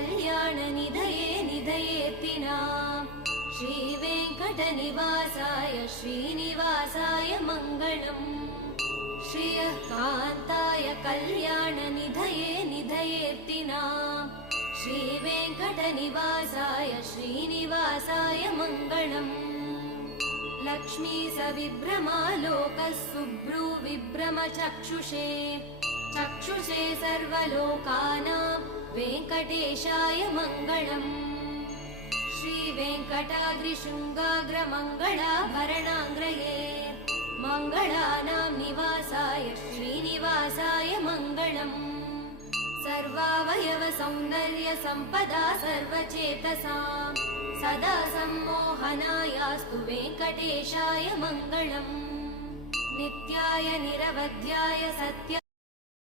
कल्याणनिधये निधयेत्तिनाम् श्रीवेङ्कटनिवासाय श्रीनिवासाय मङ्गलम् श्रियः कान्ताय कल्याणनिधये निधयेत्तिनाम् श्रीवेङ्कटनिवासाय श्रीनिवासाय मङ्गलम् लक्ष्मी सविभ्रमालोकः सुभ्रूविभ्रमचक्षुषे चक्षुषे सर्वलोकानां वेङ्कटेशाय मङ्गलम् श्रीवेङ्कटाद्रिशृङ्गाग्रमङ्गलाभरणाङ्ग्रये मङ्गलानां निवासाय श्रीनिवासाय मङ्गलम् सर्वावयवसौन्दर्यसम्पदा सर्वचेतसां सदा सम्मोहनायास्तु वेङ्कटेशाय मङ्गलम् नित्याय निरवध्याय सत्य